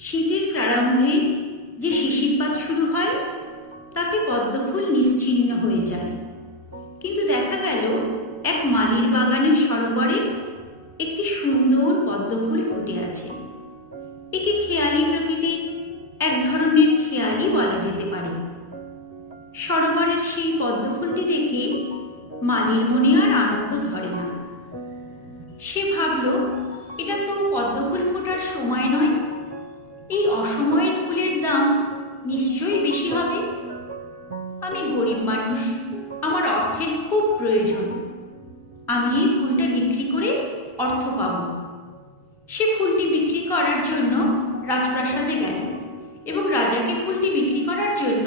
আরম্ভে যে শিশিরপাত শুরু হয়, তাতে পদ্মফুল নিশ্চিহ্ন হয়ে যায়। কিন্তু দেখা গেল, এক মালির বাগানের সরোবরে একটি সুন্দর পদ্মফুল ফুটে আছে। একে খেয়ালি প্রকৃতির এক ধরনের খেয়ালি বলা যেতে পারে। সরোবরের সেই পদ্মফুলটি দেখে মালির মনে আর আনন্দ ধরে না। সে ভাবল, এটা তো পদ্মফুল ফোটার সময় নয় এই অসময়ের ফুলের দাম নিশ্চয়ই বেশি হবে? আমি গরিব মানুষ, আমার অর্থের খুব প্রয়োজন। আমি এই ফুলটা বিক্রি করে অর্থ পাব। সে ফুলটি বিক্রি করার জন্য রাজপ্রাসাদে গেল এবং রাজাকে ফুলটি বিক্রি করার জন্য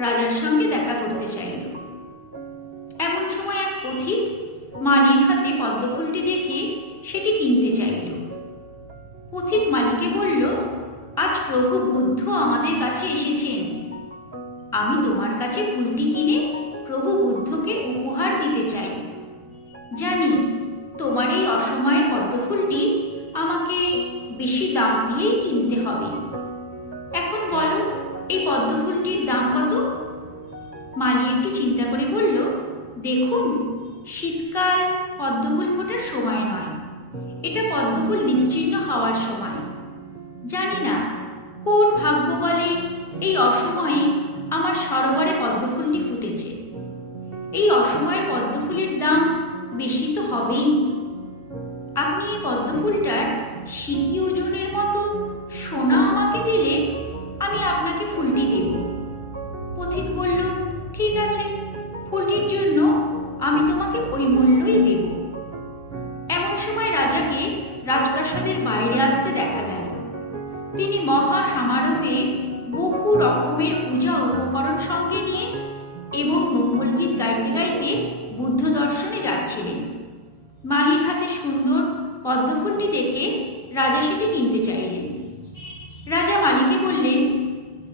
রাজার সঙ্গে দেখা করতে চাইল। এমন সময় এক পথিক মালির হাতে পদ্ম ফুলটি দেখে সেটি কিনতে চাইল। পথিক মালিকে বলল আজ প্রভু বুদ্ধ আমাদের কাছে এসেছেন। আমি তোমার কাছে ফুলটি কিনে প্রভু বুদ্ধকে উপহার দিতে চাই। জানি তোমার এই অসময়ের পদ্মফুলটি আমাকে বেশি দাম দিয়েই কিনতে হবে। এখন বলো, এই পদ্মফুলটির দাম কত? মালি একটু চিন্তা করে বলল, দেখুন, শীতকাল পদ্মফুল ফোটার সময় নয়। এটা পদ্মফুল নিশ্চিহ্ন হওয়ার সময়। জানি না কোন ভাগ্য বলে এই অসময়ে আমার সরোবরে পদ্মফুলটি ফুটেছে। এই অসময়ের পদ্মফুলের দাম বেশি তো হবেই। আপনি এই পদ্মফুলটার সিকি ওজনের মতো সোনা আমাকে দিলে আমি আপনাকে ফুলটি দেব। পথিক বলল, ঠিক আছে, ফুলটির জন্য আমি তোমাকে ওই মূল্যই দেব। এমন সময় রাজাকে রাজপ্রাসাদের বাইরে আসতে দেখা গেল। তিনি মহা সমারোহে বহু রকমের পূজা উপকরণ সঙ্গে নিয়ে এবং মঙ্গলগীত গাইতে গাইতে বুদ্ধ দর্শনে যাচ্ছিলেন। মালির হাতে সুন্দর পদ্মফুলটি দেখে রাজা সেটি কিনতে চাইলেন। রাজা মালিকে বললেন,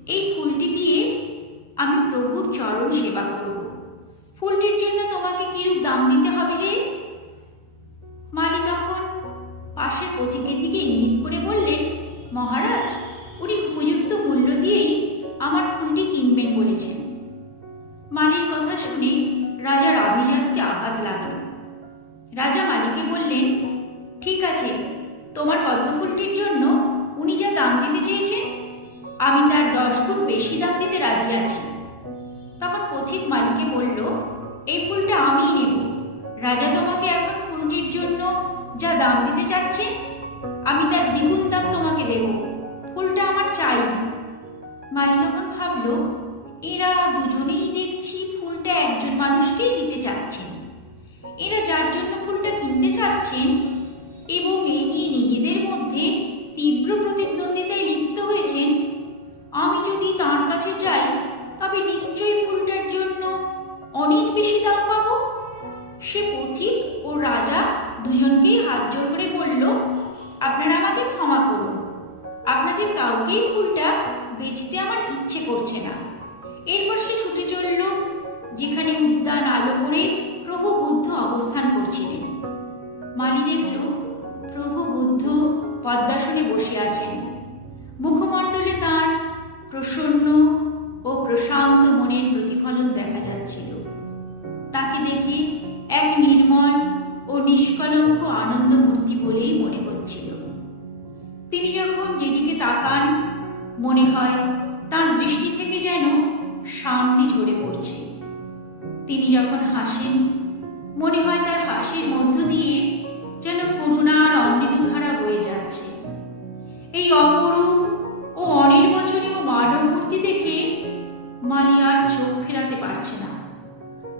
এই ফুলটি দিয়ে আমি প্রভুর চরণ সেবা করব। ফুলটির জন্য তোমাকে কিরূপ দাম দিতে হবে হে? মালি তখন পাশের পথিকের দিকে ইঙ্গিত করে বললেন মহারাজ, উনি উপযুক্ত মূল্য দিয়েই আমার ফুলটি কিনবেন বলেছেন। মালির কথা শুনে রাজার আভিজাত্যে আঘাত লাগল। রাজা মালিকে বললেন, ঠিক আছে, তোমার পদ্মফুলটির জন্য উনি যা দাম দিতে চেয়েছেন, আমি তার দশ গুণ বেশি দাম দিতে রাজি আছি। তখন পথিক মালিকে বলল, এই ফুলটা আমিই নেব। রাজা তোমাকে এখন ফুলটির জন্য যা দাম দিতে চাচ্ছে, আমি তার দ্বিগুণ দাম তোমাকে মালি তখন ভাবলো, এরা দুজনেই দেখছি ফুলটা একজন মানুষকেই দিতে চাচ্ছেন এরা যার জন্য ফুলটা কিনতে চাচ্ছেন এবং এই নিয়ে নিজেদের মধ্যে তীব্র প্রতিদ্বন্দ্বিতায় লিপ্ত হয়েছেন আমি যদি তার কাছে যাই, তবে নিশ্চয়ই ফুলটার জন্য অনেক বেশি দাম পাবো। সে পথিক ও রাজা দুজনকেই হাত জোর করে বলল, আপনারা আমাকে ক্ষমা করুন। আপনাদের কাউকেই ফুলটা বেচতে আমার ইচ্ছে করছে না। এরপর সে ছুটে চলল, যেখানে উদ্যান আলো করে প্রভু বুদ্ধ অবস্থান করছিলেন। মালি দেখল, প্রভু বুদ্ধ পদ্মাসনে বসে আছেন। মুখমণ্ডলে তার প্রসন্ন ও প্রশান্ত মনের প্রতিফলন দেখা যাচ্ছিল। তাকে দেখে এক নির্মল ও নিষ্কলঙ্ক আনন্দ মূর্তি বলেই মনে হচ্ছিল। তিনি যখন যেদিকে তাকান, মনে হয় তার দৃষ্টি থেকে যেন শান্তি ঝরে পড়ছে। তিনি যখন হাসেন, মনে হয় তার হাসির মধ্য দিয়ে যেন করুণার অমৃতধারা বয়ে যাচ্ছে। এই অপরূপ ও অনির্বচনীয় মানব মূর্তি দেখে মালি আর চোখ ফেরাতে পারছে না।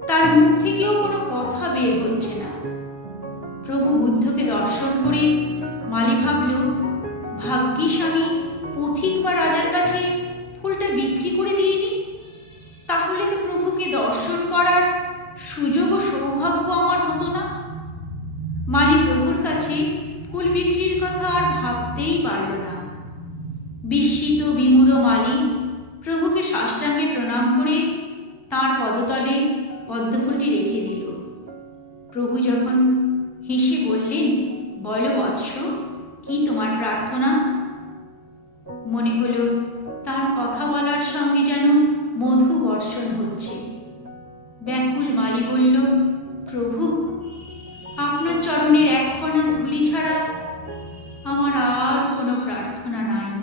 তার মুখ থেকেও কোনো কথা বের হচ্ছে না। প্রভু বুদ্ধকে দর্শন করে মালি ভাবল ভাগ্যিস আমি পথিক বা রাজার কাছে ফুলটা বিক্রি করে দিইনি। তাহলে তো প্রভুকে দর্শন করার সুযোগ ও সৌভাগ্য আমার হতো না। মানে প্রভুর কাছে ফুল বিক্রির কথা আর ভাবতেই পারল না। বিস্মিত বিমূঢ় মালি প্রভুকে সাষ্টাঙ্গে প্রণাম করে তাঁর পদতলে পদ্মফুলটি রেখে দিল। প্রভু যখন হেসে বললেন, বলো বৎস। কি তোমার প্রার্থনা? মনে হলো তার কথা বলার সঙ্গে যেন মধু বর্ষণ হচ্ছে। ব্যাকুল মালি বলল, প্রভু, আপনার চরণের এক কণা ধুলি ছাড়া আমার আর কোনো প্রার্থনা নাই।